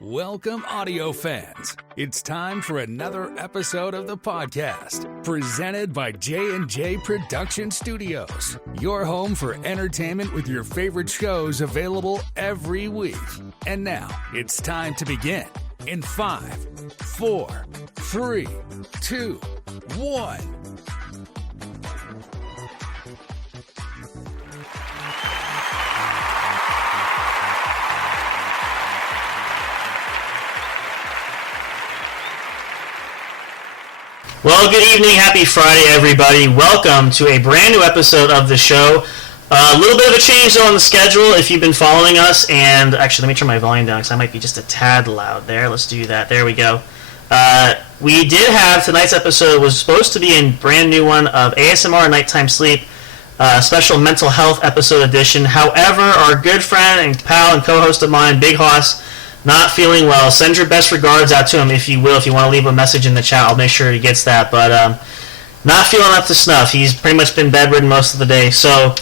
Welcome, audio fans. It's time for another episode of the podcast, presented by J&J Production Studios, your home for entertainment with your favorite shows available every week. And now, it's time to begin in 5, 4, 3, 2, 1. Well, good evening. Happy Friday, everybody. Welcome to a brand new episode of the show. A little bit of a change on the schedule if you've been following us. And actually, let me turn my volume down because I might be just a tad loud there. Let's do that. There we go. We did have tonight's episode was supposed to be a brand new one of ASMR Nighttime Sleep, special mental health episode edition. However, our good friend and pal and co-host of mine, Big Hoss, not feeling well. Send your best regards out to him if you will. If you want to leave a message in the chat, I'll make sure he gets that. But not feeling up to snuff. He's pretty much been bedridden most of the day. So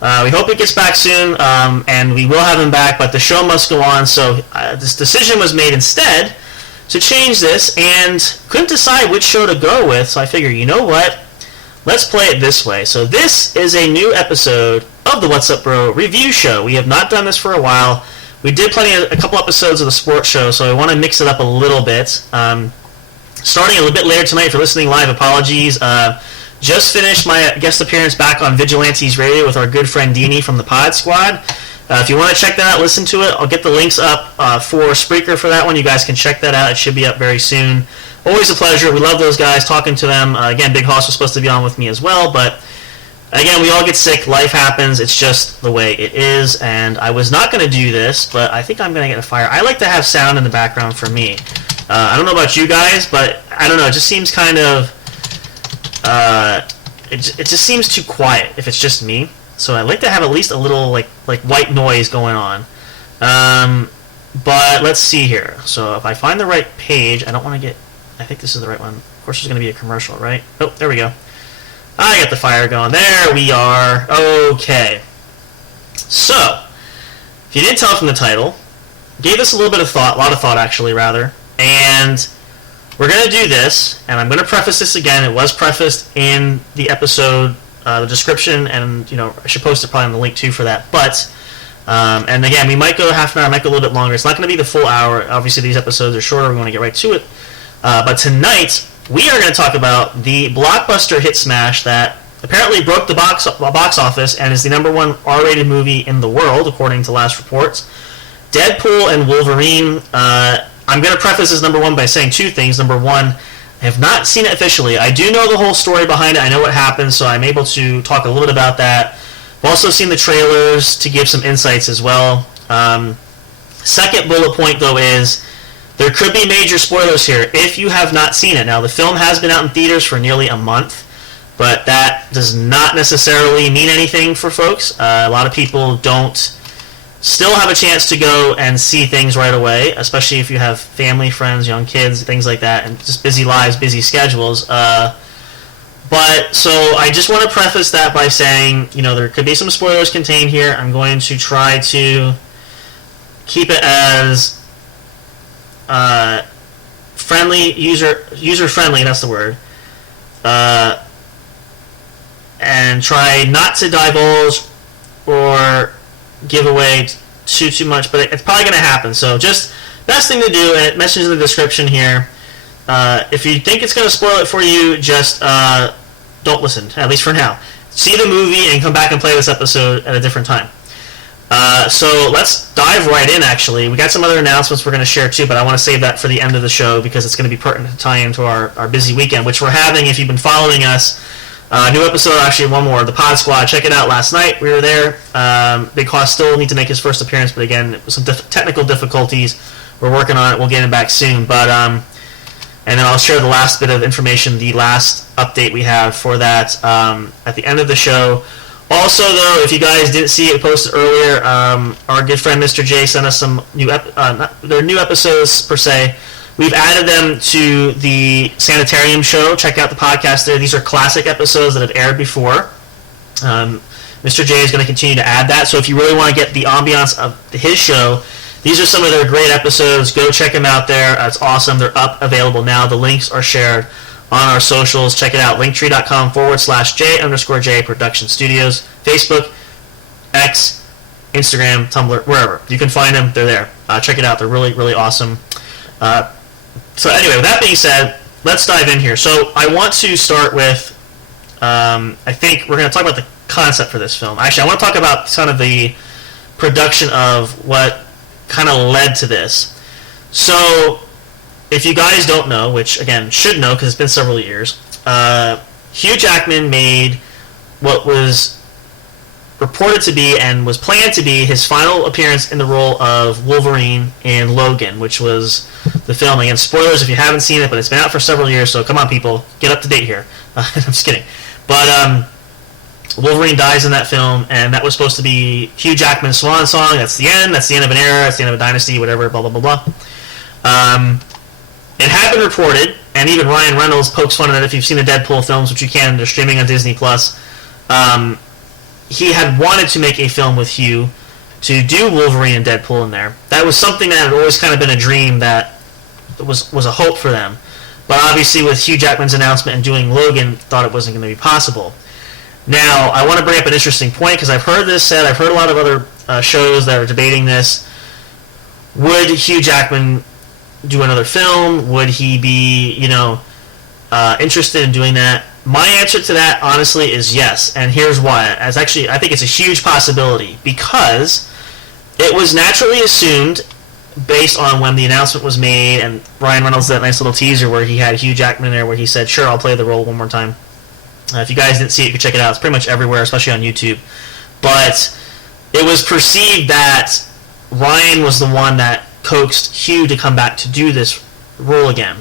we hope he gets back soon, and we will have him back. But the show must go on. So this decision was made instead to change this, and couldn't decide which show to go with. So I figured, you know what? Let's play it this way. So this is a new episode of the What's Up Bro review show. We have not done this for a while. We did a couple episodes of the sports show, so I want to mix it up a little bit. Starting a little bit later tonight, if you're listening live, apologies. Just finished my guest appearance back on Vigilantes Radio with our good friend Deanie from the Pod Squad. If you want to check that out, listen to it. I'll get the links up for Spreaker for that one. You guys can check that out. It should be up very soon. Always a pleasure. We love those guys, talking to them. Again, Big Hoss was supposed to be on with me as well, but again, we all get sick. Life happens. It's just the way it is. And I was not going to do this, but I think I'm going to get a fire. I like to have sound in the background for me. I don't know about you guys, but I don't know. It just seems kind of... it just seems too quiet if it's just me. So I like to have at least a little like white noise going on. But let's see here. So if I find the right page, I don't want to get... I think this is the right one. Of course, there's going to be a commercial, right? Oh, there we go. I got the fire going. There we are. Okay. So, if you didn't tell from the title, gave this a little bit of thought, a lot of thought actually, rather, and we're going to do this, and I'm going to preface this again. It was prefaced in the episode, the description, and, you know, I should post it probably on the link too for that, but, and again, we might go half an hour, might go a little bit longer. It's not going to be the full hour. Obviously, these episodes are shorter. We want to get right to it. But tonight, we are going to talk about the blockbuster hit smash that apparently broke the box office and is the #1 R-rated movie in the world, according to last reports. Deadpool and Wolverine. I'm going to preface this #1 by saying two things. Number one, I have not seen it officially. I do know the whole story behind it. I know what happened, so I'm able to talk a little bit about that. I've also seen the trailers to give some insights as well. Second bullet point, though, is there could be major spoilers here if you have not seen it. Now, the film has been out in theaters for nearly a month, but that does not necessarily mean anything for folks. A lot of people don't still have a chance to go and see things right away, especially if you have family, friends, young kids, things like that, and just busy lives, busy schedules. But so I just want to preface that by saying, you know, there could be some spoilers contained here. I'm going to try to keep it as friendly, user friendly, that's the word, and try not to divulge or give away too much, but it's probably going to happen, so just best thing to do, and it mentions in the description here, if you think it's going to spoil it for you, just don't listen, at least for now. See the movie and come back and play this episode at a different time. So let's dive right in, actually. We got some other announcements we're going to share, too, but I want to save that for the end of the show because it's going to be pertinent to tie into our busy weekend, which we're having, if you've been following us. New episode, actually, one more, the Pod Squad. Check it out last night. We were there. Big Hoss still need to make his first appearance, but again, some technical difficulties. We're working on it. We'll get him back soon. But and then I'll share the last bit of information, the last update we have for that at the end of the show. Also, though, if you guys didn't see it posted earlier, our good friend Mr. J sent us some new they're new episodes, per se. We've added them to the Sanitarium show. Check out the podcast there. These are classic episodes that have aired before. Mr. J is going to continue to add that. So if you really want to get the ambiance of his show, These are some of their great episodes. Go check them out there. It's awesome. They're up, available now. The links are shared on our socials. Check it out. linktree.com/J_J Production Studios. Facebook, X, Instagram, Tumblr, wherever. You can find them. They're there. Check it out. They're really, really awesome. So anyway, with that being said, let's dive in here. So I want to start with, I think we're going to talk about the concept for this film. Actually, I want to talk about kind of the production of what kind of led to this. So, if you guys don't know, which again should know because it's been several years, Hugh Jackman made what was reported to be and was planned to be his final appearance in the role of Wolverine in Logan, which was the film. Again, spoilers if you haven't seen it, but it's been out for several years, so come on, people, get up to date here. I'm just kidding. But Wolverine dies in that film, and that was supposed to be Hugh Jackman's swan song. That's the end of an era, that's the end of a dynasty, whatever, blah, blah, blah, blah. It had been reported, and even Ryan Reynolds pokes fun at it if you've seen the Deadpool films, which you can, they're streaming on Disney+. He had wanted to make a film with Hugh to do Wolverine and Deadpool in there. That was something that had always kind of been a dream that was a hope for them. But obviously with Hugh Jackman's announcement and doing Logan, thought it wasn't going to be possible. Now, I want to bring up an interesting point because I've heard this said, I've heard a lot of other shows that are debating this. Would Hugh Jackman do another film? Would he be, interested in doing that? My answer to that, honestly, is yes, and here's why. I think it's a huge possibility because it was naturally assumed based on when the announcement was made, and Ryan Reynolds did that nice little teaser where he had Hugh Jackman there where he said, sure, I'll play the role one more time. If you guys didn't see it, you can check it out. It's pretty much everywhere, especially on YouTube. But it was perceived that Ryan was the one that coaxed Hugh to come back to do this role again.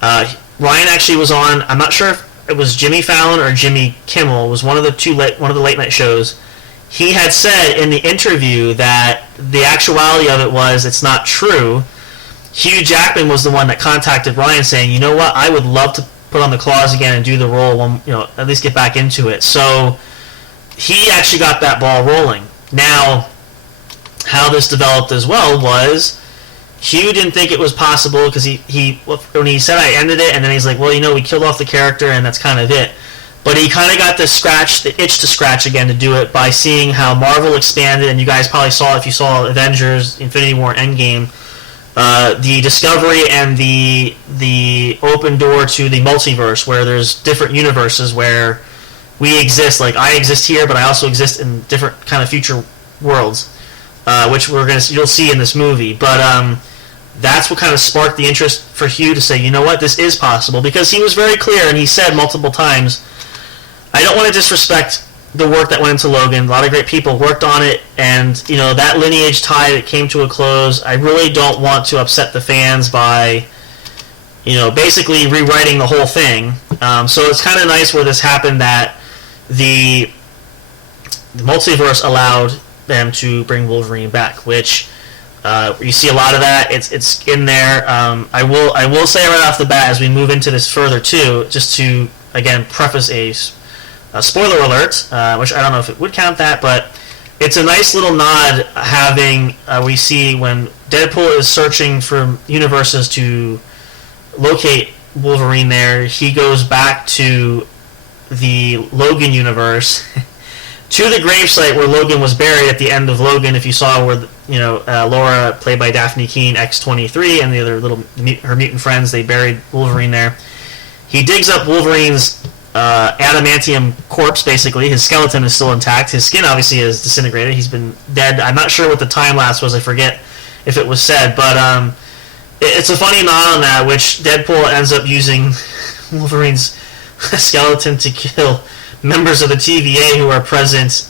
Ryan actually was on, I'm not sure if it was Jimmy Fallon or Jimmy Kimmel, it was one of the late night shows. He had said in the interview that the actuality of it was it's not true. Hugh Jackman was the one that contacted Ryan saying, you know what, I would love to put on the claws again and do the role, at least get back into it. So he actually got that ball rolling. Now, how this developed as well was Hugh didn't think it was possible because he when he said I ended it, and then he's like, well, we killed off the character and that's kind of it. But he kind of got the itch to scratch again to do it by seeing how Marvel expanded, and you guys probably saw, if you saw Avengers, Infinity War, Endgame, the discovery and the open door to the multiverse where there's different universes where we exist. Like I exist here, but I also exist in different kind of future worlds, which you'll see in this movie. But that's what kind of sparked the interest for Hugh to say, you know what, this is possible, because he was very clear and he said multiple times, I don't want to disrespect the work that went into Logan. A lot of great people worked on it, and that lineage tie that came to a close, I really don't want to upset the fans by basically rewriting the whole thing. So it's kind of nice where this happened that the multiverse allowed them to bring Wolverine back, which you see a lot of that. It's in there. I will say right off the bat as we move into this further too, just to again preface a spoiler alert, which I don't know if it would count that, but it's a nice little nod having we see when Deadpool is searching for universes to locate Wolverine there, he goes back to the Logan universe to the gravesite where Logan was buried at the end of Logan. If you saw where Laura, played by Daphne Keane, X-23, and the other her mutant friends, they buried Wolverine there. He digs up Wolverine's adamantium corpse, basically. His skeleton is still intact. His skin obviously is disintegrated. He's been dead. I'm not sure what the time lapse was. I forget if it was said, but it's a funny nod on that, which Deadpool ends up using Wolverine's skeleton to kill members of the TVA who are present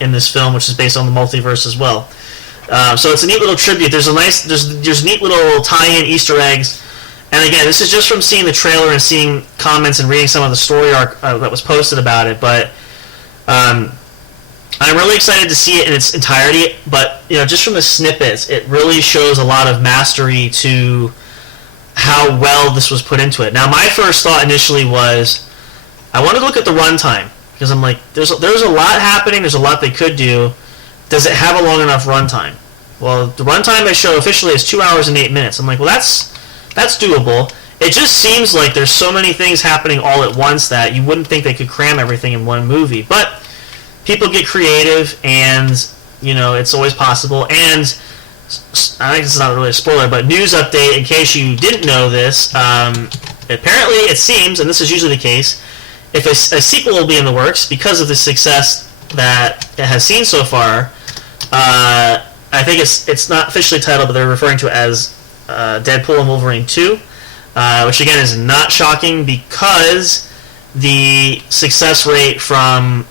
in this film, which is based on the multiverse as well. So it's a neat little tribute. There's neat little tie-in Easter eggs. And again, this is just from seeing the trailer and seeing comments and reading some of the story arc that was posted about it. But I'm really excited to see it in its entirety. But just from the snippets, it really shows a lot of mastery to how well this was put into it. Now, my first thought initially was, I wanted to look at the runtime because I'm like, there's a lot happening. There's a lot they could do. Does it have a long enough runtime? well, the runtime they show officially is 2 hours and 8 minutes. I'm like, well, that's doable. It just seems like there's so many things happening all at once that you wouldn't think they could cram everything in one movie. But people get creative, and, it's always possible. And I think this is not really a spoiler, but news update, in case you didn't know this, apparently it seems, and this is usually the case, if a sequel will be in the works, because of the success that it has seen so far, I think it's not officially titled, but they're referring to it as Deadpool and Wolverine 2, which again is not shocking because the success rate from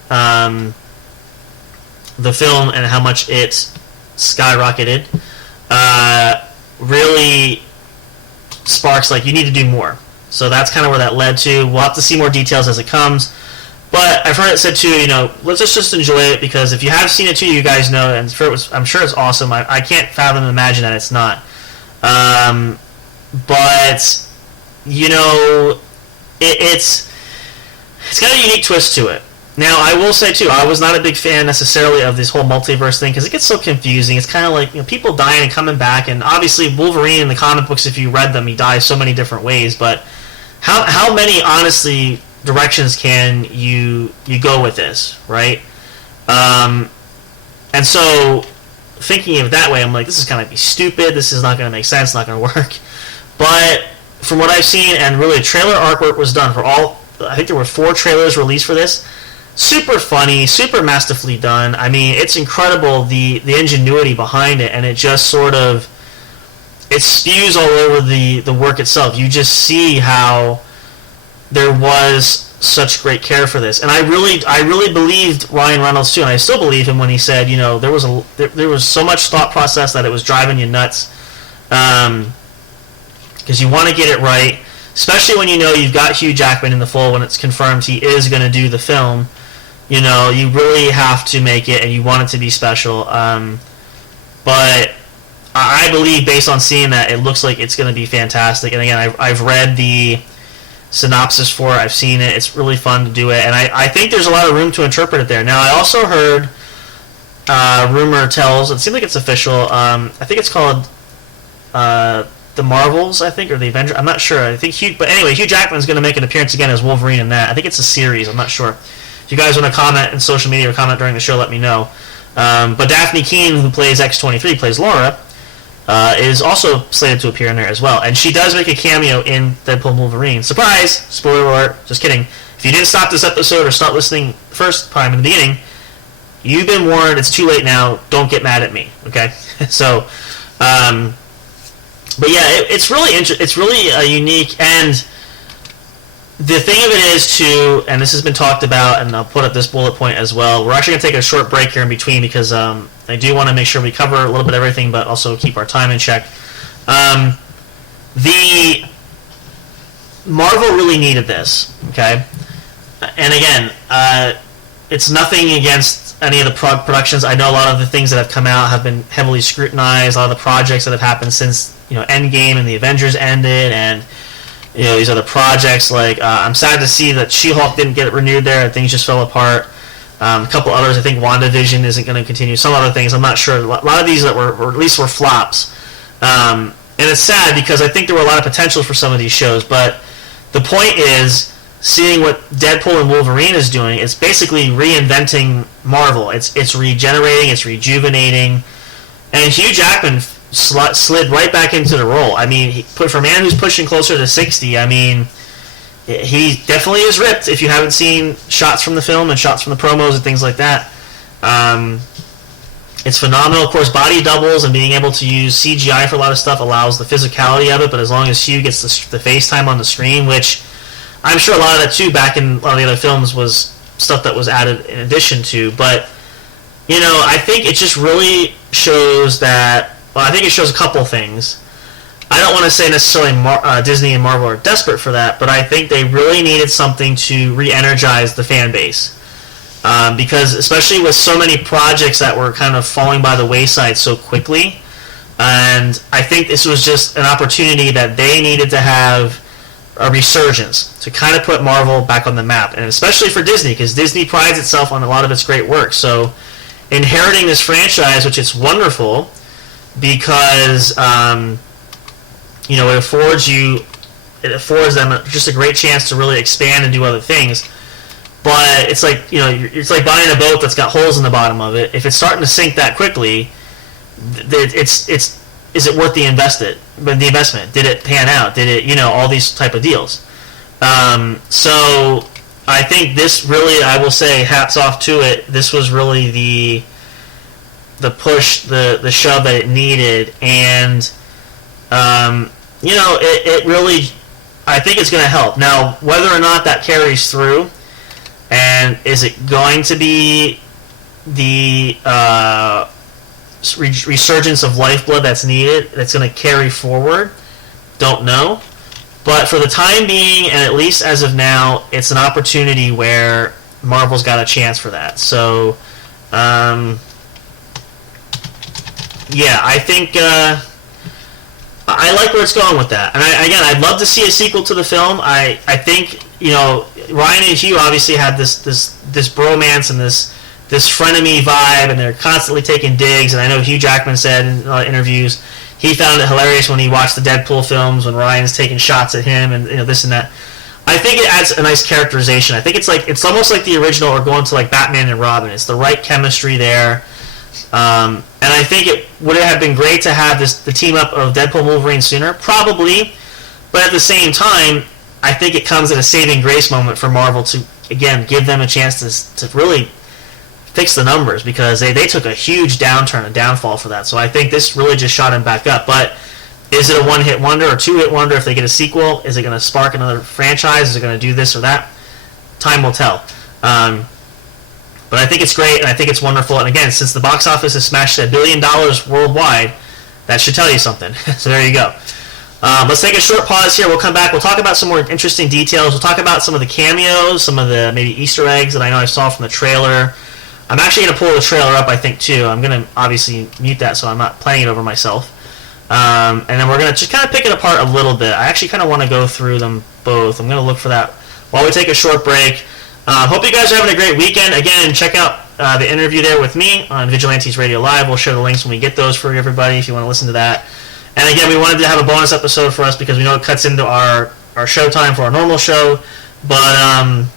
the film and how much it skyrocketed really sparks like, you need to do more. So that's kind of where that led to. We'll have to see more details as it comes. But I've heard it said too, let's just enjoy it, because if you have seen it too, you guys know, and I'm sure it's awesome. I can't fathom and imagine that it's not. But, it's got a unique twist to it. Now, I will say too, I was not a big fan necessarily of this whole multiverse thing, because it gets so confusing. It's kind of like, people dying and coming back, and obviously Wolverine in the comic books, if you read them, he dies so many different ways, but how many, honestly, directions can you go with this, right? And so, thinking of it that way, I'm like, this is going to be stupid, this is not going to make sense, not going to work. But, from what I've seen, and really trailer artwork was done for all, I think there were 4 trailers released for this. Super funny, super masterfully done. I mean, it's incredible, the ingenuity behind it, and it just sort of, it spews all over the work itself. You just see how there was such great care for this, and I really believed Ryan Reynolds too, and I still believe him when he said, there was so much thought process that it was driving you nuts, because you want to get it right, especially when you've got Hugh Jackman in the fold, when it's confirmed he is going to do the film. You really have to make it, and you want it to be special. But I believe, based on seeing that, it looks like it's going to be fantastic. And again, I've read the synopsis for it. I've seen it. It's really fun to do it, and I think there's a lot of room to interpret it there. Now, I also heard rumor tells, it seems like it's official. I think it's called The Marvels, I think, or The Avengers. I'm not sure. I think Hugh Jackman's going to make an appearance again as Wolverine in that. I think it's a series. I'm not sure. If you guys want to comment in social media or comment during the show, let me know. But Daphne Keane, who plays X-23, plays Laura, is also slated to appear in there as well. And she does make a cameo in Deadpool and Wolverine. Surprise! Spoiler alert. Just kidding. If you didn't stop this episode or start listening first time in the beginning, you've been warned. It's too late now. Don't get mad at me. Okay? So, but yeah, it's really unique, and the thing of it is too, and this has been talked about, and I'll put up this bullet point as well. We're actually going to take a short break here in between, because I do want to make sure we cover a little bit of everything, but also keep our time in check. The Marvel really needed this, okay? And again, it's nothing against any of the productions. I know a lot of the things that have come out have been heavily scrutinized. A lot of the projects that have happened since Endgame and the Avengers ended, and these other projects, like I'm sad to see that She-Hulk didn't get renewed there, and things just fell apart. A couple others, I think WandaVision isn't going to continue. Some other things, I'm not sure. A lot of these that were at least were flops. And it's sad, because I think there were a lot of potential for some of these shows, but the point is, seeing what Deadpool and Wolverine is doing, it's basically reinventing Marvel. It's regenerating, it's rejuvenating, and Hugh Jackman slid right back into the role. I mean, for a man who's pushing closer to 60, I mean, he definitely is ripped. If you haven't seen shots from the film and shots from the promos and things like that, it's phenomenal. Of course, body doubles and being able to use CGI for a lot of stuff allows the physicality of it, but as long as Hugh gets the face time on the screen, which I'm sure a lot of that too back in a lot of the other films was stuff that was added in addition to, but I think it just really shows that. Well, I think it shows a couple things. I don't want to say necessarily Disney and Marvel are desperate for that, but I think they really needed something to re-energize the fan base. Because especially with so many projects that were kind of falling by the wayside so quickly, and I think this was just an opportunity that they needed to have a resurgence to kind of put Marvel back on the map, and especially for Disney, because Disney prides itself on a lot of its great work. So inheriting this franchise, which is wonderful, because it affords them just a great chance to really expand and do other things. But it's like it's like buying a boat that's got holes in the bottom of it. If it's starting to sink that quickly, is it worth the investment? Did it pan out? Did it all these type of deals? So I think this really, I will say, hats off to it. This was really the push, the shove that it needed, and it really, I think it's going to help. Now, whether or not that carries through, and is it going to be the resurgence of lifeblood that's needed, that's going to carry forward, don't know. But for the time being, and at least as of now, it's an opportunity where Marvel's got a chance for that. So, I think I like where it's going with that. And I'd love to see a sequel to the film. I think Ryan and Hugh obviously had this bromance and this frenemy vibe, and they're constantly taking digs. And I know Hugh Jackman said in interviews he found it hilarious when he watched the Deadpool films when Ryan's taking shots at him and this and that. I think it adds a nice characterization. I think it's almost like the original, or going to like Batman and Robin. It's the right chemistry there. And I think it would have been great to have the team up of Deadpool and Wolverine sooner, probably. But at the same time, I think it comes at a saving grace moment for Marvel to, again, give them a chance to really fix the numbers, because they took a huge downturn, a downfall for that. So I think this really just shot him back up. But is it a one-hit wonder or two-hit wonder if they get a sequel? Is it going to spark another franchise? Is it going to do this or that? Time will tell. But I think it's great, and I think it's wonderful. And again, since the box office has smashed $1 billion worldwide, that should tell you something. So there you go. Let's take a short pause here. We'll come back. We'll talk about some more interesting details. We'll talk about some of the cameos, some of the maybe Easter eggs that I know I saw from the trailer. I'm actually going to pull the trailer up, I think, too. I'm going to obviously mute that so I'm not playing it over myself. And then we're going to just kind of pick it apart a little bit. I actually kind of want to go through them both. I'm going to look for that while we take a short break. Hope you guys are having a great weekend. Again, check out the interview there with me on Vigilantes Radio Live. We'll share the links when we get those for everybody if you want to listen to that. And again, we wanted to have a bonus episode for us because we know it cuts into our show time for our normal show. But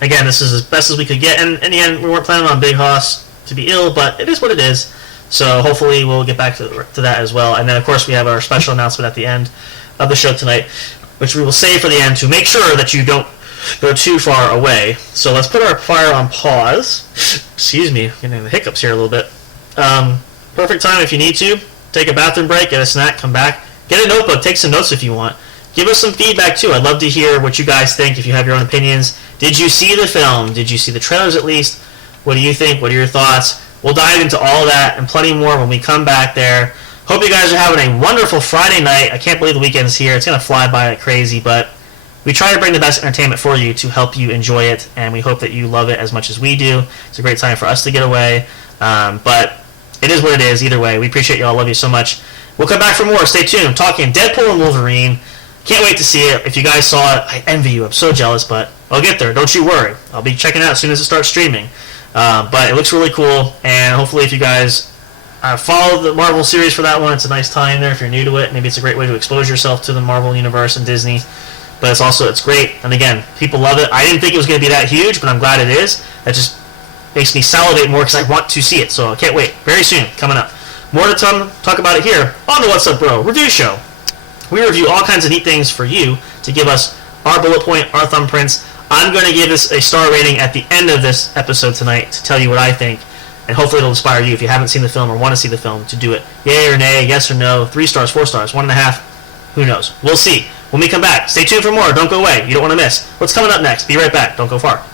again, this is as best as we could get. And in the end, we weren't planning on Big Hoss to be ill, but it is what it is. So hopefully we'll get back to that as well. And then, of course, we have our special announcement at the end of the show tonight, which we will save for the end to make sure that you don't go too far away. So let's put our fire on pause. Excuse me, getting the hiccups here a little bit. Perfect time if you need to. Take a bathroom break, get a snack, come back. Get a notebook, take some notes if you want. Give us some feedback too. I'd love to hear what you guys think, if you have your own opinions. Did you see the film? Did you see the trailers at least? What do you think? What are your thoughts? We'll dive into all that and plenty more when we come back there. Hope you guys are having a wonderful Friday night. I can't believe the weekend's here. It's going to fly by like crazy, but we try to bring the best entertainment for you to help you enjoy it, and we hope that you love it as much as we do. It's a great time for us to get away, but it is what it is either way. We appreciate y'all. Love you so much. We'll come back for more. Stay tuned. I'm talking Deadpool and Wolverine. Can't wait to see it. If you guys saw it, I envy you. I'm so jealous, but I'll get there. Don't you worry. I'll be checking it out as soon as it starts streaming. But it looks really cool, and hopefully if you guys follow the Marvel series for that one, it's a nice time there. If you're new to it, maybe it's a great way to expose yourself to the Marvel Universe and Disney. But it's great. And again, people love it. I didn't think it was going to be that huge, but I'm glad it is. That just makes me salivate more because I want to see it. So I can't wait. Very soon, coming up. More to talk about it here on the What's Up Bro Review Show. We review all kinds of neat things for you to give us our bullet point, our thumbprints. I'm going to give this a star rating at the end of this episode tonight to tell you what I think. And hopefully it'll inspire you, if you haven't seen the film or want to see the film, to do it. Yay or nay, yes or no, 3 stars, 4 stars, 1.5. Who knows? We'll see. When we come back, stay tuned for more. Don't go away. You don't want to miss what's coming up next. Be right back. Don't go far.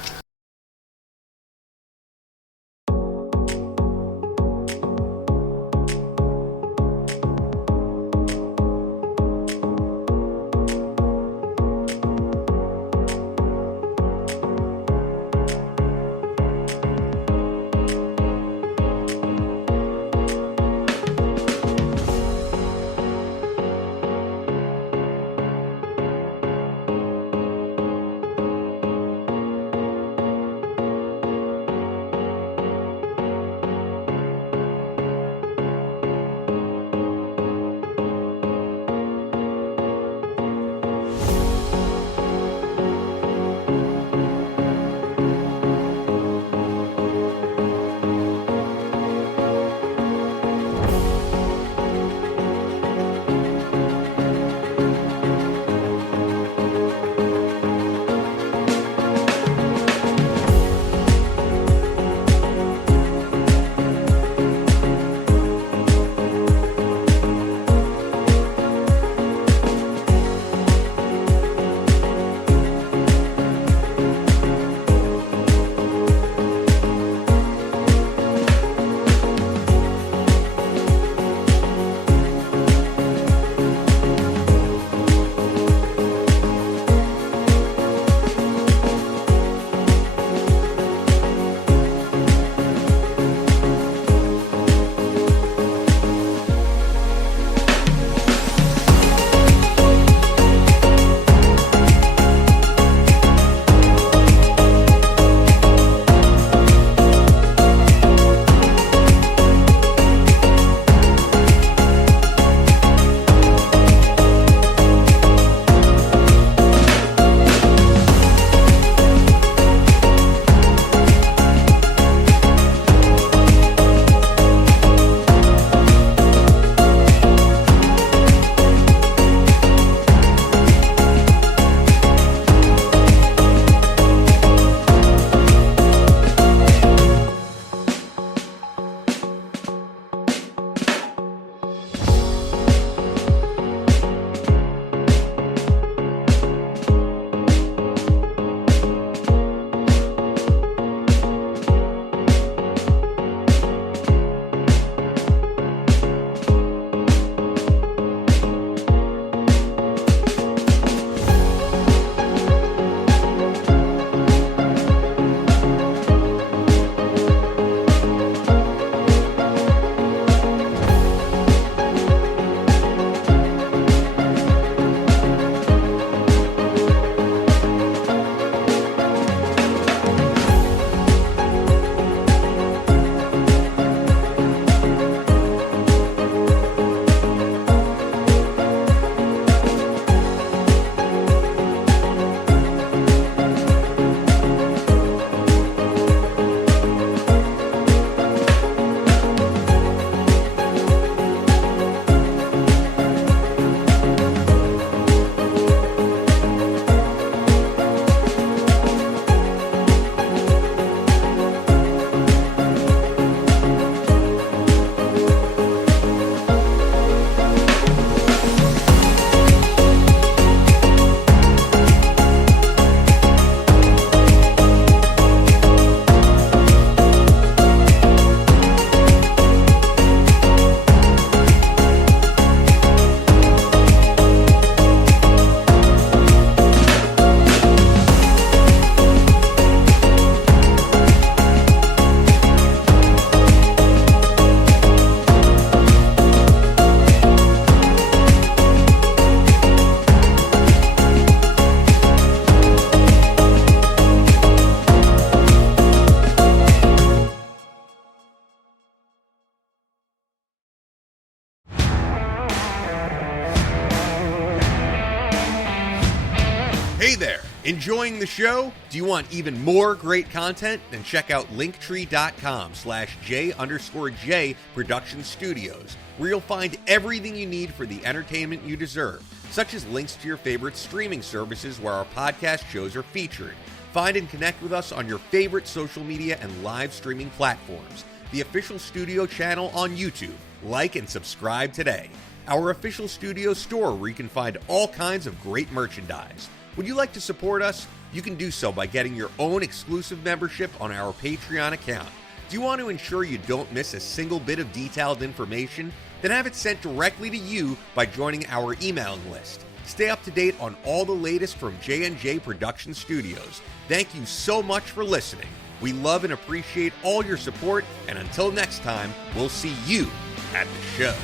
Hey there! Enjoying the show? Do you want even more great content? Then check out linktree.com/J_J Production Studios, where you'll find everything you need for the entertainment you deserve, such as links to your favorite streaming services where our podcast shows are featured. Find and connect with us on your favorite social media and live streaming platforms. The official studio channel on YouTube. Like and subscribe today. Our official studio store where you can find all kinds of great merchandise. Would you like to support us? You can do so by getting your own exclusive membership on our Patreon account. Do you want to ensure you don't miss a single bit of detailed information? Then have it sent directly to you by joining our emailing list. Stay up to date on all the latest from J&J Production Studios. Thank you so much for listening. We love and appreciate all your support, and until next time, we'll see you at the show.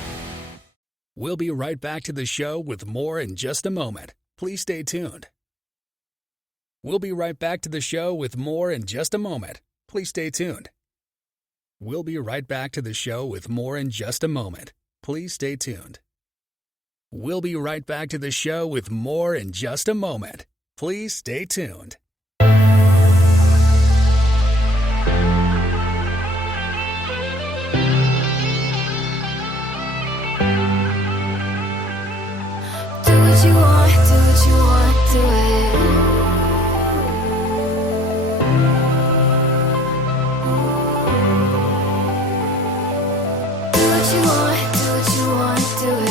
We'll be right back to the show with more in just a moment. Please stay tuned. We'll be right back to the show with more in just a moment. Please stay tuned. We'll be right back to the show with more in just a moment. Please stay tuned. We'll be right back to the show with more in just a moment. Please stay tuned. Do what you want, do what you want, do it. Do what you want, do what you want, do it.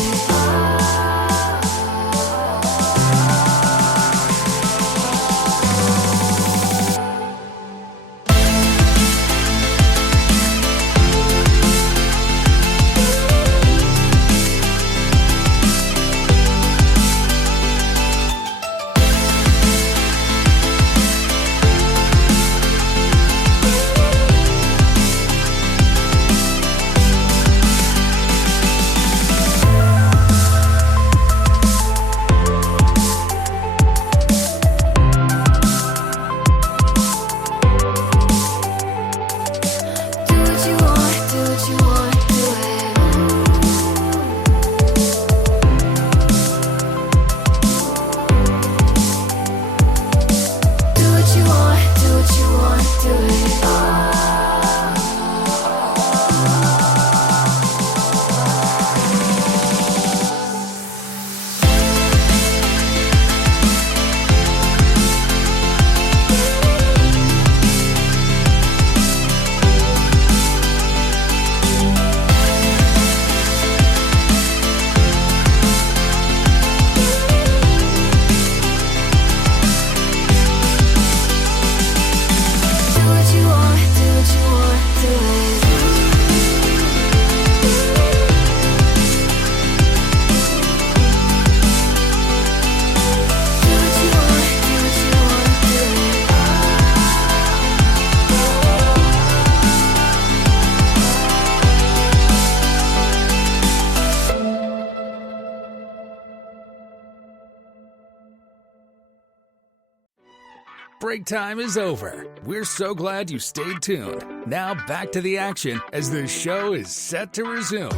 Break time is over. We're so glad you stayed tuned. Now back to the action as the show is set to resume.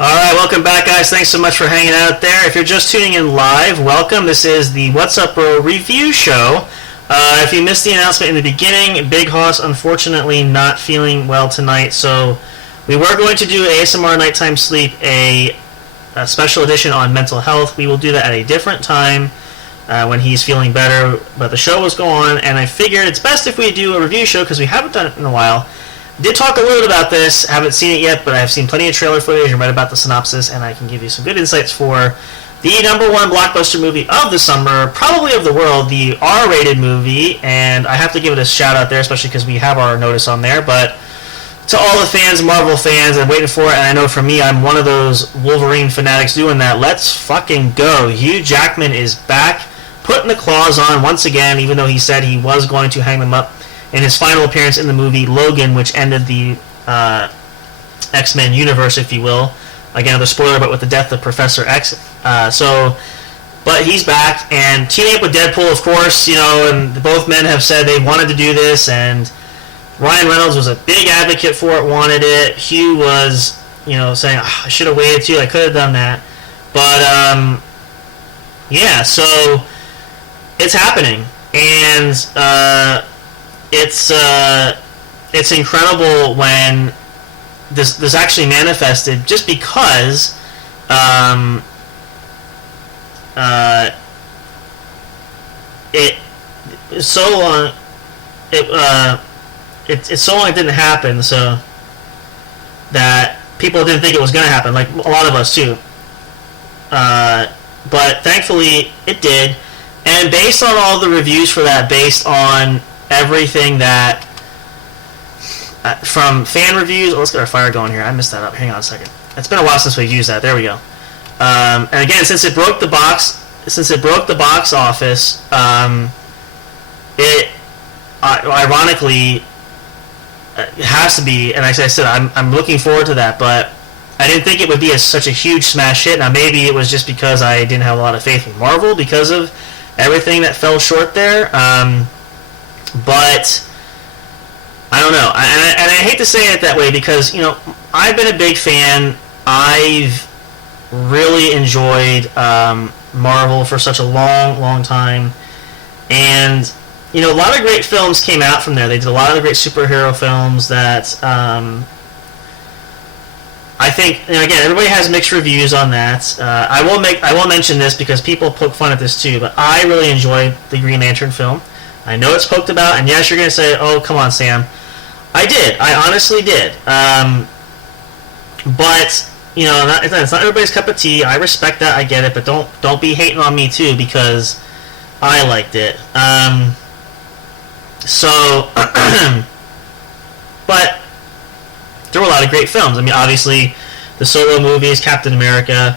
Alright, welcome back, guys. Thanks so much for hanging out there. If you're just tuning in live, welcome. This is the What's Up Bro review show. If you missed the announcement in the beginning, Big Hoss unfortunately not feeling well tonight, so we were going to do ASMR Nighttime Sleep, a special edition on mental health. We will do that at a different time when he's feeling better, but the show was going on, and I figured it's best if we do a review show because we haven't done it in a while. Did talk a little bit about this, haven't seen it yet, but I've seen plenty of trailer footage and read about the synopsis, and I can give you some good insights for the #1 blockbuster movie of the summer, probably of the world, the R-rated movie, and I have to give it a shout out there, especially because we have our notice on there, but to all the fans, Marvel fans, I'm waiting for it, and I know for me, I'm one of those Wolverine fanatics doing that. Let's fucking go. Hugh Jackman is back, putting the claws on once again, even though he said he was going to hang them up in his final appearance in the movie Logan, which ended the X-Men universe, if you will. Again, another spoiler, but with the death of Professor X But he's back, and teaming up with Deadpool, of course, and both men have said they wanted to do this, and Ryan Reynolds was a big advocate for it, wanted it. Hugh was, saying, I should have waited too, I could have done that. But, yeah, so it's happening, and it's incredible when this actually manifested, just because it's so long it didn't happen, so that people didn't think it was going to happen, like a lot of us too. But thankfully it did, and based on all the reviews for that, based on everything that from fan reviews. Let's get our fire going here. I missed that up. Hang on a second. It's been a while since we've used that. There we go. And again, since it broke the box office, it ironically it has to be. And like I said, I'm looking forward to that, but I didn't think it would be such a huge smash hit. Now maybe it was just because I didn't have a lot of faith in Marvel because of everything that fell short there. But I don't know, and I hate to say it that way because I've been a big fan. I've really enjoyed Marvel for such a long time, and a lot of great films came out from there. They did a lot of great superhero films that I think. And again, everybody has mixed reviews on that. I will mention this because people poke fun at this too, but I really enjoyed the Green Lantern film. I know it's poked about, and yes, you're going to say, "Oh, come on, Sam." I did. I honestly did. But it's not everybody's cup of tea. I respect that. I get it. But don't be hating on me too because I liked it. But there were a lot of great films. I mean, obviously, the solo movies, Captain America,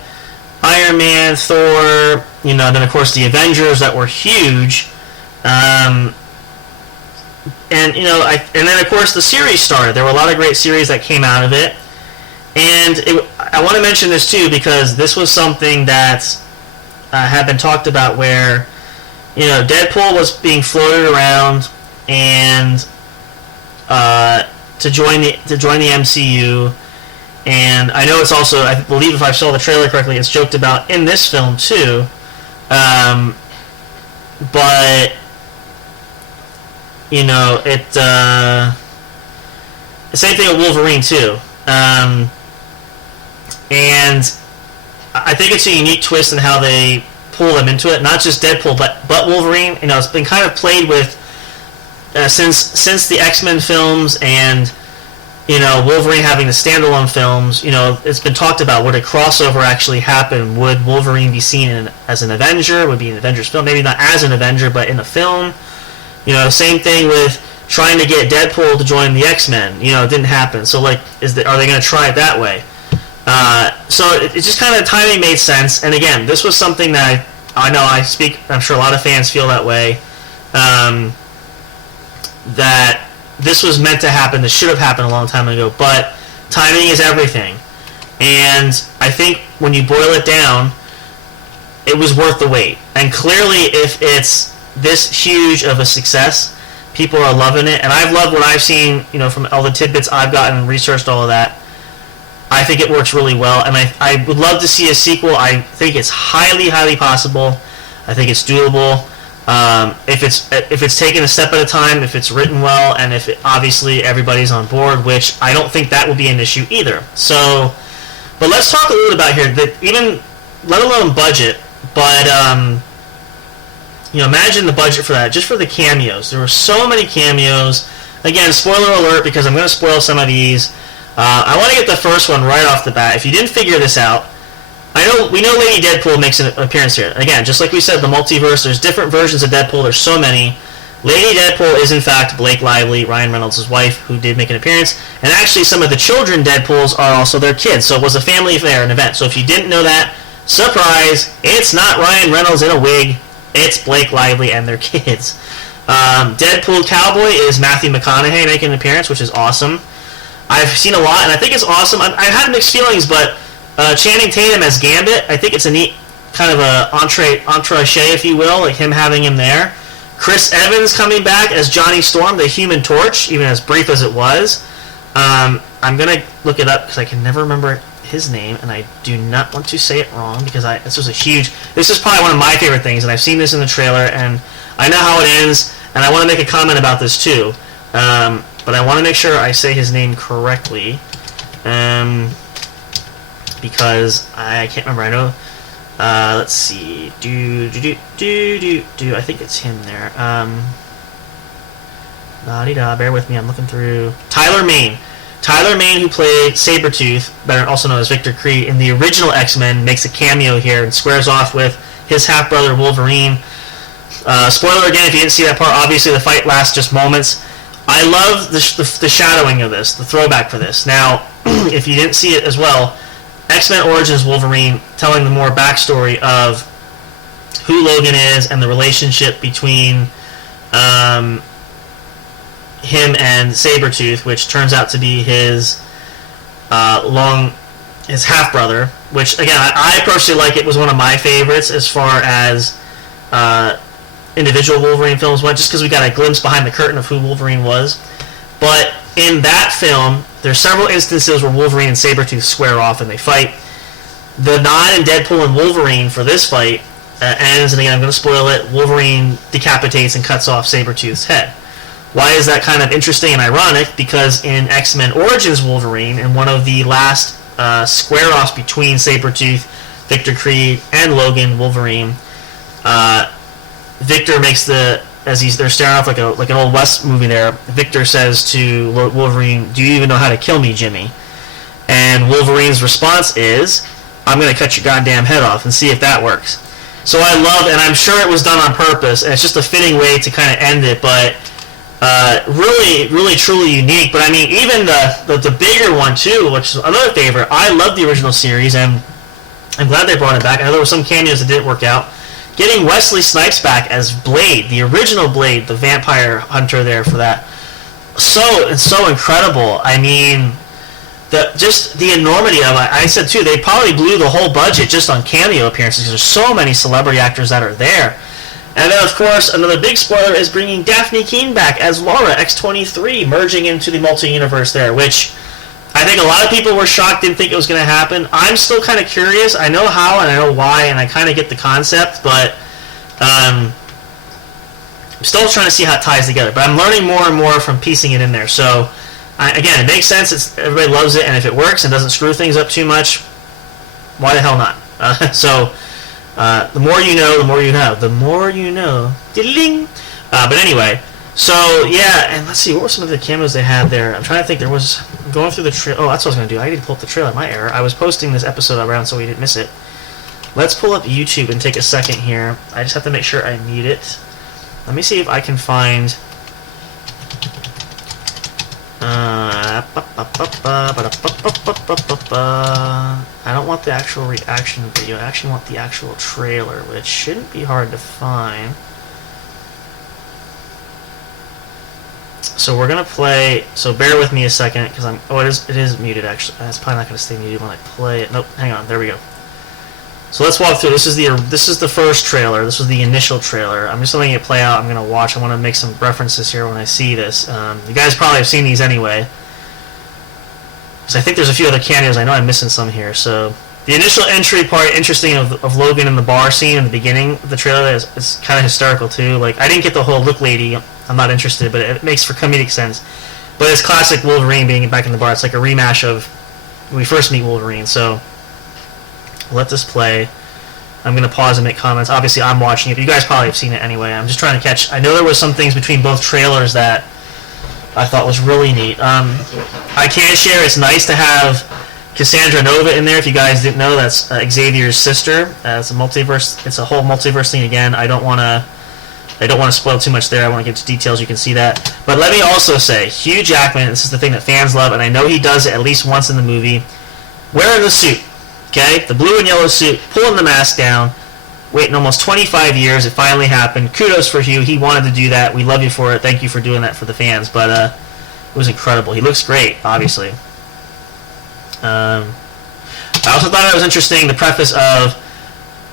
Iron Man, Thor. Then of course the Avengers that were huge. And then of course the series started. There were a lot of great series that came out of it, and I want to mention this too because this was something that had been talked about where Deadpool was being floated around and to join the MCU, and I know it's also, I believe if I saw the trailer correctly, it's joked about in this film too, but. Same thing with Wolverine too, and I think it's a unique twist in how they pull them into it. Not just Deadpool, but Wolverine. It's been kind of played with since the X-Men films, and Wolverine having the standalone films. It's been talked about, would a crossover actually happen? Would Wolverine be seen as an Avenger? Would be an Avengers film? Maybe not as an Avenger, but in a film. Same thing with trying to get Deadpool to join the X-Men. It didn't happen. So, are they going to try it that way? So it just kind of timing made sense. And again, this was something that I know I'm sure a lot of fans feel that way. That this was meant to happen. This should have happened a long time ago. But timing is everything. And I think when you boil it down, it was worth the wait. And clearly, if it's this huge of a success, people are loving it, and I've loved what I've seen, from all the tidbits I've gotten and researched all of that. I think it works really well, and I would love to see a sequel. I think it's highly possible. I think it's doable. If it's taken a step at a time, if it's written well, and if obviously everybody's on board, which I don't think that will be an issue either. So, but let's talk a little about here that even let alone budget, but imagine the budget for that, just for the cameos. There were so many cameos. Again, spoiler alert, because I'm going to spoil some of these. I want to get the first one right off the bat. If you didn't figure this out, we know Lady Deadpool makes an appearance here. Again, just like we said, the multiverse, there's different versions of Deadpool. There's so many. Lady Deadpool is, in fact, Blake Lively, Ryan Reynolds' wife, who did make an appearance. And actually, some of the children Deadpools are also their kids. So it was a family affair, an event. So if you didn't know that, surprise, it's not Ryan Reynolds in a wig. It's Blake Lively and their kids. Deadpool Cowboy is Matthew McConaughey making an appearance, which is awesome. I've seen a lot, and I think it's awesome. I've had mixed feelings, but Channing Tatum as Gambit, I think it's a neat kind of a entree, if you will, like him having him there. Chris Evans coming back as Johnny Storm, the Human Torch, even as brief as it was. I'm gonna look it up because I can never remember his name, and I do not want to say it wrong because this is probably one of my favorite things, and I've seen this in the trailer, and I know how it ends, and I want to make a comment about this too. But I want to make sure I say his name correctly, because I can't remember. I know. Let's see. I think it's him there. La-di-da, bear with me. I'm looking through. Tyler Mane, who played Sabretooth, better also known as Victor Cree, in the original X-Men, makes a cameo here and squares off with his half-brother Wolverine. Spoiler again, if you didn't see that part, obviously the fight lasts just moments. I love the shadowing of this, the throwback for this. Now, if you didn't see it as well, X-Men Origins Wolverine, telling the more backstory of who Logan is and the relationship between him and Sabretooth, which turns out to be his half-brother, which, again, I personally like. It was one of my favorites as far as individual Wolverine films went, just because we got a glimpse behind the curtain of who Wolverine was. But in that film, there's several instances where Wolverine and Sabretooth square off and they fight. The nod in Deadpool and Wolverine for this fight ends, and again, I'm going to spoil it, Wolverine decapitates and cuts off Sabretooth's head. Why is that kind of interesting and ironic? Because in X-Men Origins Wolverine, in one of the last square-offs between Sabretooth, Victor Cree, and Logan Wolverine, Victor makes they're staring off like an old West movie there. Victor says to Wolverine, "Do you even know how to kill me, Jimmy?" And Wolverine's response is, "I'm going to cut your goddamn head off and see if that works." So I love, and I'm sure it was done on purpose, and it's just a fitting way to kind of end it, but really, really, truly unique. But I mean, even the bigger one too, which is another favorite. I love the original series, and I'm glad they brought it back. I know there were some cameos that didn't work out. Getting Wesley Snipes back as Blade, the original Blade, the vampire hunter there for that. So incredible. I mean, the enormity of it. I said too, they probably blew the whole budget just on cameo appearances because there's so many celebrity actors that are there. And then, of course, another big spoiler is bringing Daphne Keane back as Laura, X-23, merging into the multi-universe there, which I think a lot of people were shocked, didn't think it was going to happen. I'm still kind of curious. I know how and I know why, and I kind of get the concept, but I'm still trying to see how it ties together. But I'm learning more and more from piecing it in there. So, again, it makes sense. Everybody loves it, and if it works and doesn't screw things up too much, why the hell not? The more you know, the more you know. The more you know. Diddling. But anyway, so yeah, and let's see, what were some of the cameos they had there? I'm trying to think. There was, going through the trailer. Oh, that's what I was going to do. I need to pull up the trailer. My error. I was posting this episode around so we didn't miss it. Let's pull up YouTube and take a second here. I just have to make sure I mute it. Let me see if I can find... I don't want the actual reaction video. I actually want the actual trailer, which shouldn't be hard to find. So we're gonna play. So bear with me a second, because I'm. Oh, it is muted actually. It's probably not gonna stay muted when I play it. Nope. Hang on. There we go. So let's walk through. This is the first trailer. This was the initial trailer. I'm just letting it play out. I'm gonna watch. I want to make some references here when I see this. You guys probably have seen these anyway. So I think there's a few other cameos. I know I'm missing some here. So the initial entry part, interesting, of Logan in the bar scene in the beginning of the trailer is kind of hysterical too. Like, I didn't get the whole look lady. I'm not interested, but it makes for comedic sense. But it's classic Wolverine being back in the bar. It's like a rematch of when we first meet Wolverine. So let this play. I'm going to pause and make comments. Obviously, I'm watching it, but you guys probably have seen it anyway. I'm just trying to catch... I know there was some things between both trailers that I thought was really neat. I can share, it's nice to have Cassandra Nova in there. If you guys didn't know, that's Xavier's sister. It's a multiverse. It's a whole multiverse thing again. I don't want to spoil too much there. I want to get to details. You can see that. But let me also say, Hugh Jackman, this is the thing that fans love, and I know he does it at least once in the movie, wearing the suit. Okay, the blue and yellow suit, pulling the mask down, waiting almost 25 years. It finally happened. Kudos for Hugh. He wanted to do that. We love you for it. Thank you for doing that for the fans. But it was incredible. He looks great, obviously. I also thought it was interesting, the preface of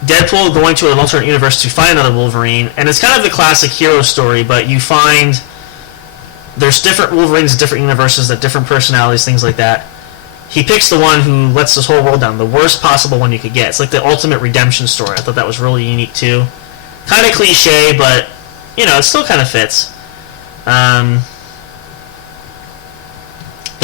Deadpool going to an alternate universe to find another Wolverine, and it's kind of the classic hero story, but you find there's different Wolverines in different universes, that different personalities, things like that. He picks the one who lets this whole world down, the worst possible one you could get. It's like the ultimate redemption story. I thought that was really unique too. Kind of cliche, but you know, it still kind of fits. The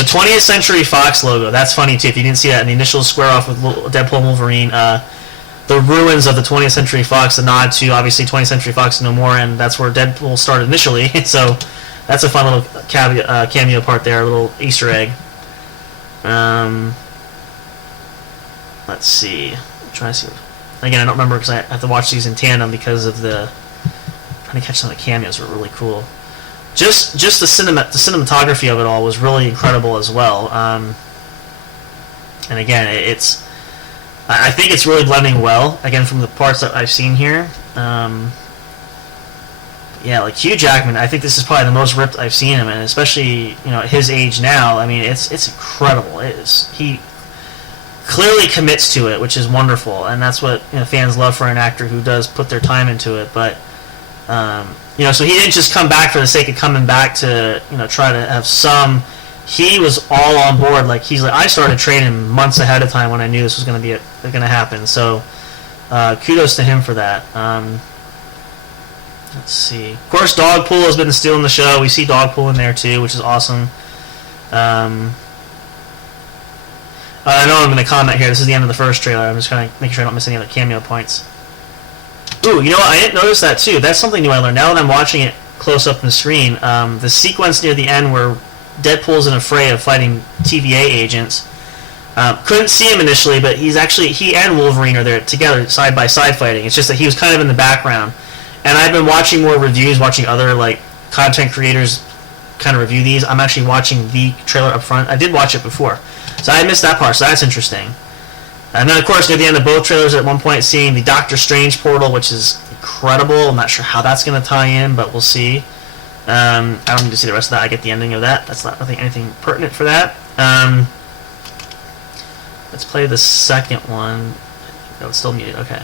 20th Century Fox logo, that's funny too. If you didn't see that in the initial square off with Deadpool and Wolverine, the ruins of the 20th Century Fox, a nod to obviously 20th Century Fox no more, and that's where Deadpool started initially. So that's a fun little cameo part there, a little Easter egg. Let's see. I'm trying to see. Again, I don't remember because I have to watch these in tandem because of the trying to catch some of the cameos were really cool. Just the cinematography of it all was really incredible as well. And again, I think it's really blending well. Again, from the parts that I've seen here. Yeah, like Hugh Jackman, I think this is probably the most ripped I've seen him, and especially at his age now. I mean, it's incredible. He clearly commits to it, which is wonderful, and that's what fans love for an actor who does put their time into it. But so he didn't just come back for the sake of coming back to try to have some. He was all on board. Like he's like, I started training months ahead of time when I knew this was going to happen. So kudos to him for that. Let's see. Of course, Dogpool has been stealing the show. We see Dogpool in there too, which is awesome. I know I'm going to comment here. This is the end of the first trailer. I'm just trying to make sure I don't miss any other cameo points. Ooh, you know what? I didn't notice that too. That's something new I learned. Now that I'm watching it close up on the screen, the sequence near the end where Deadpool's in a fray of fighting TVA agents. Couldn't see him initially, but he and Wolverine are there together, side by side fighting. It's just that he was kind of in the background. And I've been watching more reviews, watching other content creators kind of review these. I'm actually watching the trailer up front. I did watch it before, so I missed that part. So that's interesting. And then, of course, near the end of both trailers, at one point, seeing the Doctor Strange portal, which is incredible. I'm not sure how that's going to tie in, but we'll see. I don't need to see the rest of that. I get the ending of that. That's not anything pertinent for that. Let's play the second one. No, it's still muted. Okay.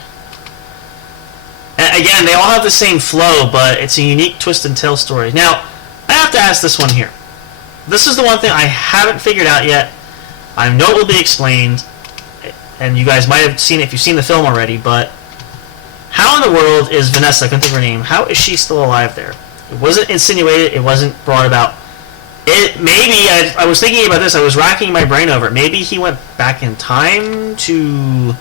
And again, they all have the same flow, but it's a unique twist and tale story. Now, I have to ask this one here. This is the one thing I haven't figured out yet. I know it will be explained, and you guys might have seen it if you've seen the film already, but how in the world is Vanessa, I couldn't think of her name, how is she still alive there? It wasn't insinuated, it wasn't brought about. Maybe, I was thinking about this, I was racking my brain over it. Maybe he went back in time to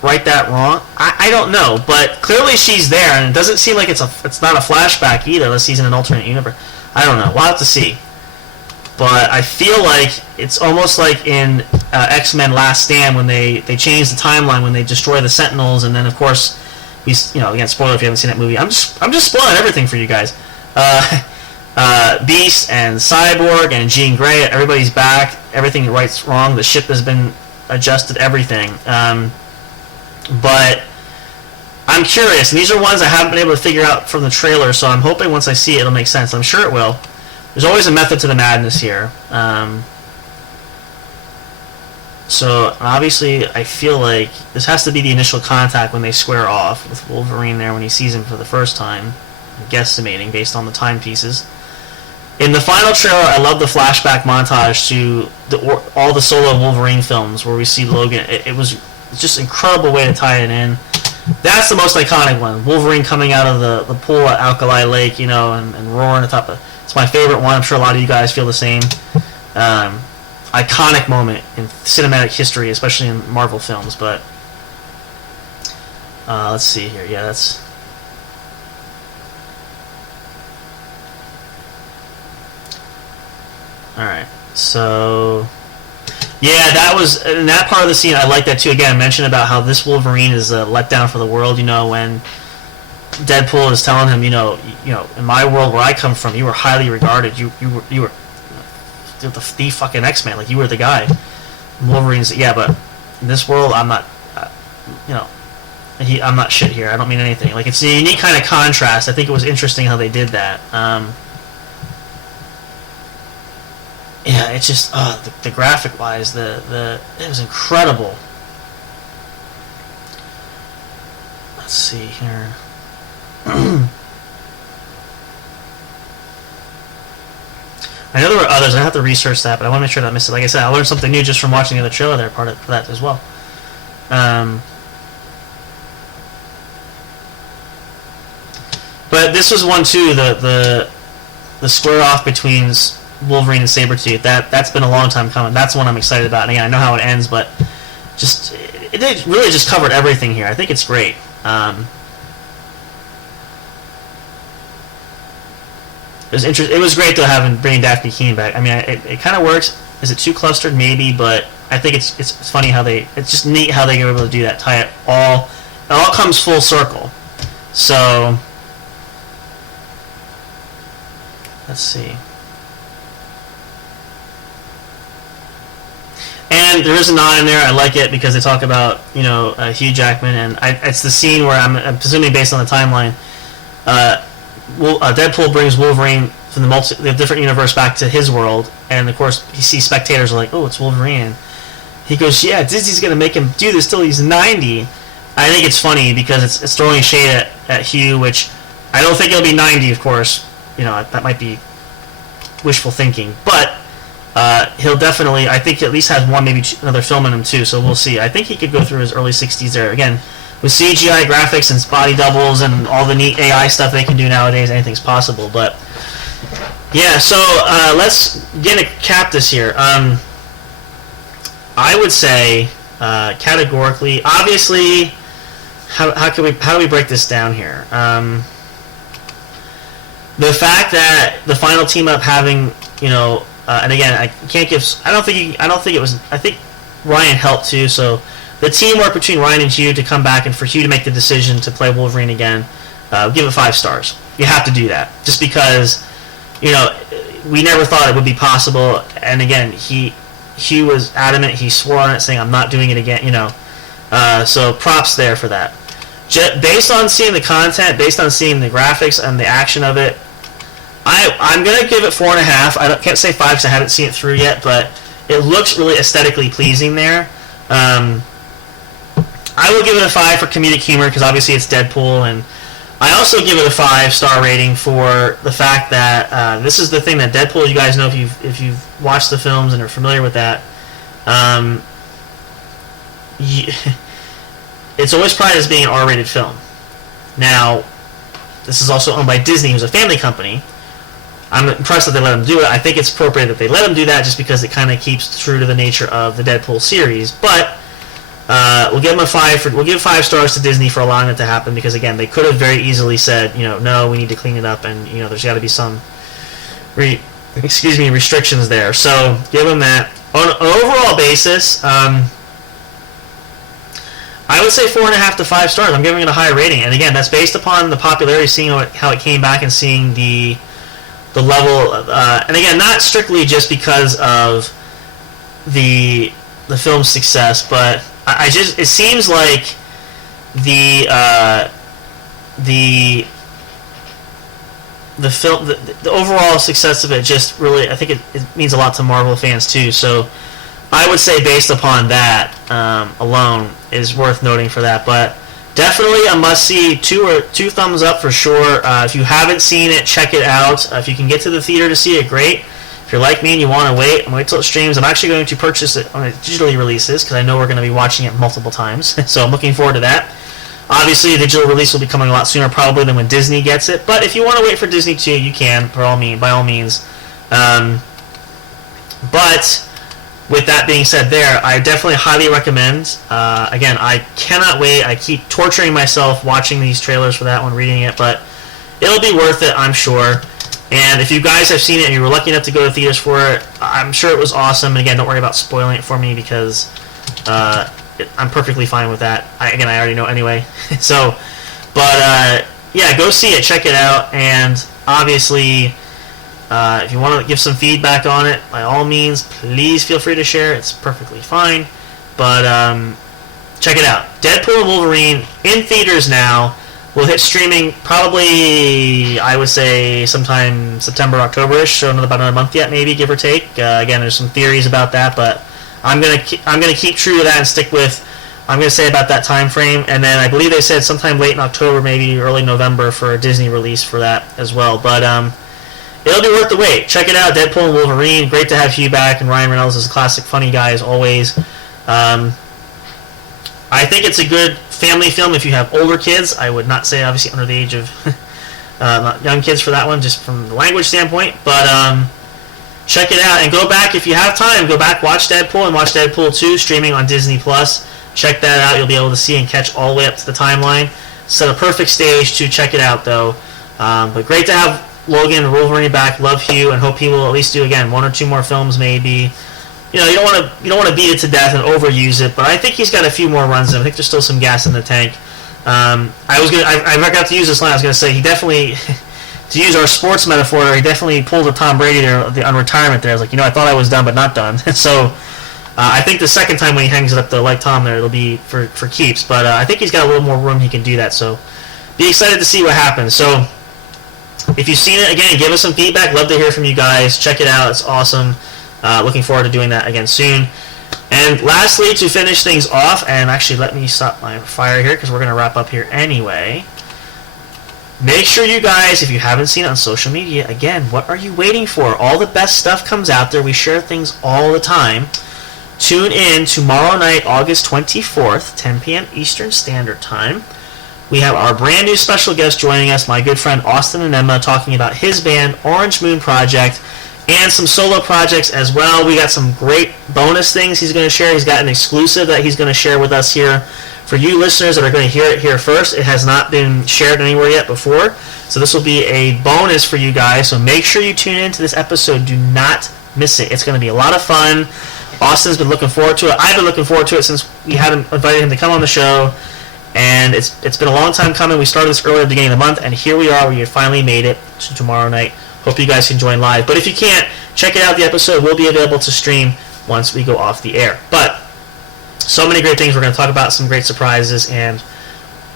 right that wrong. I don't know, but clearly she's there, and it doesn't seem like it's not a flashback either, unless he's in an alternate universe. I don't know. We'll have to see. But I feel like it's almost like in X-Men Last Stand when they change the timeline when they destroy the Sentinels, and then of course again, spoiler if you haven't seen that movie. I'm just spoiling everything for you guys. Beast and Cyborg and Jean Grey, everybody's back. Everything right's wrong. The ship has been adjusted. Everything. But I'm curious, and these are ones I haven't been able to figure out from the trailer, so I'm hoping once I see it, it'll make sense. I'm sure it will. There's always a method to the madness here. So, obviously, I feel like this has to be the initial contact when they square off with Wolverine there when he sees him for the first time. I'm guesstimating based on the timepieces. In the final trailer, I love the flashback montage to all the solo Wolverine films where we see Logan. It was just an incredible way to tie it in. That's the most iconic one. Wolverine coming out of the pool at Alkali Lake, and roaring atop of. It's my favorite one. I'm sure a lot of you guys feel the same. Iconic moment in cinematic history, especially in Marvel films. But let's see here. Yeah, that's. All right. So. Yeah, that was in that part of the scene. I like that too. Again, I mentioned about how this Wolverine is a letdown for the world. When Deadpool is telling him, in my world where I come from, you were highly regarded. You were the fucking X-Man. Like you were the guy. Wolverine's but in this world, I'm not. I'm not shit here. I don't mean anything. Like it's a unique kind of contrast. I think it was interesting how they did that. Yeah, it's just the graphic wise, it was incredible. let's see here. I know there were others. I have to research that, but I want to make sure that I missed it. Like I said, I learned something new just from watching the other trailer there, part of that as well. But this was one too. The square off between Wolverine and Sabretooth. That's been a long time coming. That's one I'm excited about. And again, I know how it ends, but it really just covered everything here. I think it's great. It was great though bringing Daphne Keane back. I mean, it kind of works. Is it too clustered? Maybe, but I think it's funny how it's just neat how they were able to do that. Tie it all comes full circle. So let's see. And there is a nod in there. I like it because they talk about Hugh Jackman, and it's the scene where I'm presuming based on the timeline. Deadpool brings Wolverine from the different universe back to his world, and of course he sees spectators are like, "Oh, it's Wolverine." He goes, "Yeah, Disney's gonna make him do this till he's 90." I think it's funny because it's throwing shade at Hugh, which I don't think he'll be 90. Of course, that might be wishful thinking, but he'll definitely. I think he at least has one, maybe another film in him too. So we'll see. I think he could go through his early 60s there again. With CGI graphics and body doubles and all the neat AI stuff they can do nowadays, anything's possible. But yeah, so let's cap this here. I would say categorically, obviously, how do we break this down here? The fact that the final team up having and again I can't give. I don't think it was. I think Ryan helped too. So. The teamwork between Ryan and Hugh to come back and for Hugh to make the decision to play Wolverine again, give it 5 stars. You have to do that. Just because, we never thought it would be possible. And again, Hugh was adamant. He swore on it saying, I'm not doing it again, So props there for that. Based on seeing the content, based on seeing the graphics and the action of it, I'm going to give it 4.5. I can't say 5 because I haven't seen it through yet, but it looks really aesthetically pleasing there. I will give it a 5 for comedic humor because obviously it's Deadpool, and I also give it a 5-star rating for the fact that this is the thing that Deadpool. You guys know if you've watched the films and are familiar with that. It's always prized as being an R-rated film. Now, this is also owned by Disney, who's a family company. I'm impressed that they let them do it. I think it's appropriate that they let them do that just because it kind of keeps true to the nature of the Deadpool series. But we'll give them a 5 we'll give 5 stars to Disney for allowing it to happen because again they could have very easily said no, we need to clean it up, and there's got to be some restrictions there. So give them that. On an overall basis, I would say 4.5 to 5 stars. I'm giving it a high rating, and again that's based upon the popularity, seeing how it came back and seeing the level, and again not strictly just because of the film's success, but it seems like the film, the overall success of it just really, I think it means a lot to Marvel fans too. So I would say based upon that alone is worth noting for that. But definitely a must-see, 2 thumbs up for sure. If you haven't seen it, check it out. If you can get to the theater to see it, great. If you're like me and you want to wait, I'm going to wait till it streams. I'm actually going to purchase it when it digitally releases because I know we're going to be watching it multiple times. So I'm looking forward to that. Obviously, the digital release will be coming a lot sooner probably than when Disney gets it. But if you want to wait for Disney too, you can, by all means. But with that being said there, I definitely highly recommend. Again, I cannot wait. I keep torturing myself watching these trailers for that one, reading it. But it'll be worth it, I'm sure. And if you guys have seen it and you were lucky enough to go to theaters for it, I'm sure it was awesome. And again, don't worry about spoiling it for me because I'm perfectly fine with that. I already know anyway. So, but yeah, go see it, check it out, and obviously, if you want to give some feedback on it, by all means, please feel free to share. It's perfectly fine. But check it out. Deadpool and Wolverine in theaters now. Will hit streaming probably, I would say, sometime September, October-ish, so about another month yet, maybe, give or take. Again, there's some theories about that, but I'm gonna keep true to that and stick with I'm going to say about that time frame. And then I believe they said sometime late in October, maybe early November for a Disney release for that as well. But it'll be worth the wait. Check it out, Deadpool and Wolverine. Great to have Hugh back, and Ryan Reynolds is a classic funny guy as always. I think it's a good family film if you have older kids. I would not say obviously under the age of not young kids for that one, just from the language standpoint. But check it out and go back if you have time. Go back, watch Deadpool and watch Deadpool 2 streaming on Disney Plus. Check that out. You'll be able to see and catch all the way up to the timeline. Set a perfect stage to check it out though. But great to have Logan and Wolverine back. Love Hugh and hope he will at least do again 1 or 2 more films maybe. You know, you don't want to beat it to death and overuse it, but I think he's got a few more runs in him. I think there's still some gas in the tank. I forgot to use this line. I was going to say he definitely, to use our sports metaphor, he definitely pulled a Tom Brady there on retirement. There, I was like, I thought I was done, but not done. So I think the second time when he hangs it up like Tom there, it'll be for keeps. But I think he's got a little more room he can do that. So be excited to see what happens. So if you've seen it, again, give us some feedback. Love to hear from you guys. Check it out. It's awesome. Looking forward to doing that again soon. And lastly, to finish things off, and actually let me stop my fire here because we're going to wrap up here anyway. Make sure you guys, if you haven't seen it on social media, again, what are you waiting for? All the best stuff comes out there. We share things all the time. Tune in tomorrow night, August 24th, 10 p.m. Eastern Standard Time. We have our brand new special guest joining us, my good friend Austin and Emma, talking about his band, Orange Moon Project, and some solo projects as well. We got some great bonus things he's going to share. He's got an exclusive that he's going to share with us here. For you listeners that are going to hear it here first, it has not been shared anywhere yet before. So this will be a bonus for you guys. So make sure you tune into this episode. Do not miss it. It's going to be a lot of fun. Austin's been looking forward to it. I've been looking forward to it since we had invited him to come on the show. And it's been a long time coming. We started this earlier at the beginning of the month, and here we are. We finally made it to tomorrow night. Hope you guys can join live. But if you can't, check it out. The episode will be available to stream once we go off the air. But so many great things. We're going to talk about some great surprises, and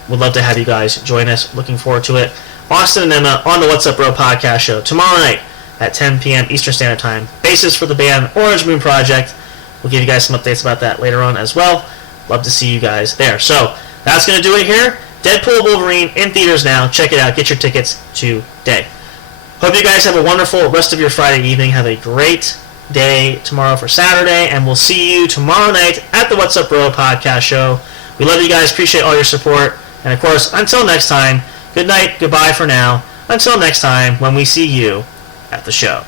would love to have you guys join us. Looking forward to it. Austin and Emma on the What's Up Bro podcast show tomorrow night at 10 p.m. Eastern Standard Time. Basis for the band Orange Moon Project. We'll give you guys some updates about that later on as well. Love to see you guys there. So that's going to do it here. Deadpool Wolverine in theaters now. Check it out. Get your tickets today. Hope you guys have a wonderful rest of your Friday evening. Have a great day tomorrow for Saturday, and we'll see you tomorrow night at the What's Up Bro podcast show. We love you guys. Appreciate all your support. And, of course, until next time, good night, goodbye for now. Until next time when we see you at the show.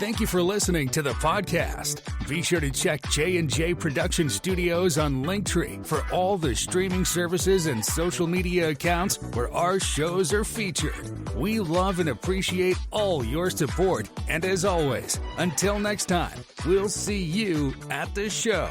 Thank you for listening to the podcast. Be sure to check J&J Production Studios on Linktree for all the streaming services and social media accounts where our shows are featured. We love and appreciate all your support. And as always, until next time, we'll see you at the show.